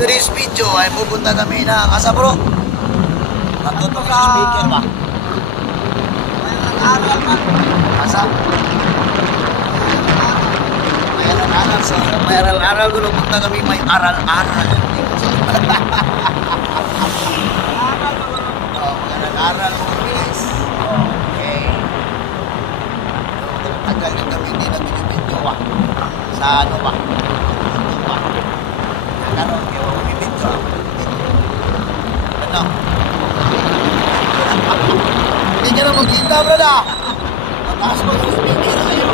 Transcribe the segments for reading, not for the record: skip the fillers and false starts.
Today's video ay pupunta kami ng asa bro. Natutong sa speaker ba? Asa? May aral-aral. So, may aral-aral gulo. Punta kami may aral-aral. Oh, may aral-aral mo guys. Okay. Tagal din kami hindi nag-video ba? Sa ano ba? Ito ba? Karon yung video. Ano? Hindi ka na magkita, brada. Mataas mo yung speaker. Layo.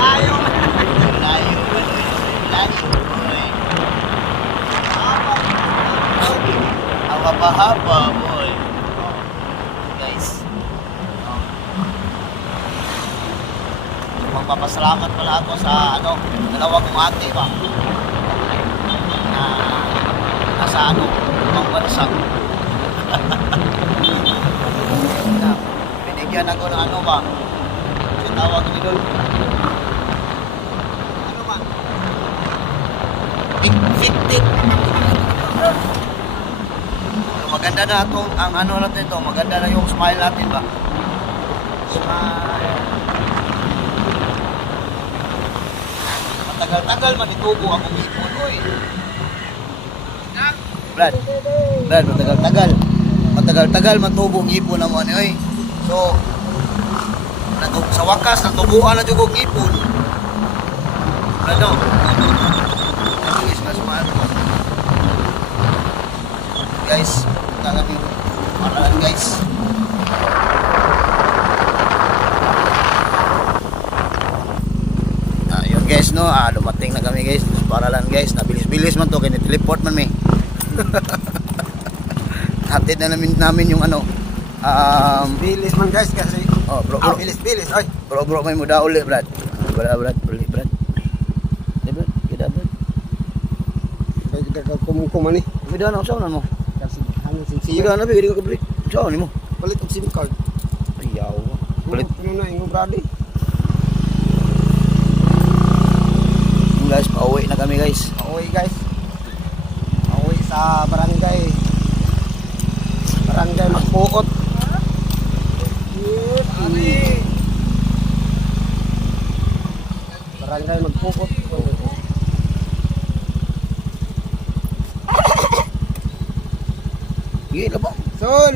Layo. Layo. Ang mapahaba, boy. Guys. Magpapasalamat pala ako sa dalawa kong ate ba? Na nasa ibang bansa. Binigyan ako ng ba? Tinawag ni Lol. Ano ba? Fitbit. Maganda na itong, ang natin ito, maganda na yung smile natin ba? Smile. Matagal-tagal manitubo akong ipon, oy. Brad, matagal-tagal matubo ang ipon naman, oy. So, sa wakas, natubuan na dyan kong ipon. Brad, no? Guys, mas mahal. Guys, punta kami. Paralan, guys. Ayun, guys, no? Dumating na kami, guys. Paralan, guys. Nabilis-bilis man to. Kini-teleport man, may. Hatid na namin yung bilis man guys kasi bro bilis oy bro may muda uli brad uli brad kita kumukuman ni video na usaw na mo kasi hangin sinsiya video na bigyan ko break usaw ni mo palit og SIM card ayaw palit na ingo brady guys pauwi na kami guys pauwi sa barangay Magpuot. Barangay Magpuot. Gila labang. Son.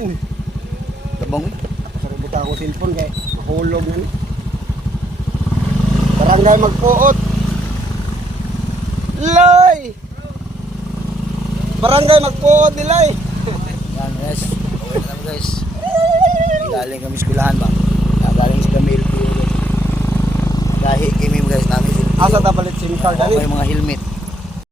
Labang. Saribot ako cellphone kay mahulog na ni. Barangay Magpuot. Loy. Barangay Magpuot nilay. Yan guys. Pauwi na kami guys. Galing kami eskwelahan ba? Galing sa Camille. Gahi kami guys namin. Asa ta palit SIM card May ani? mga helmet.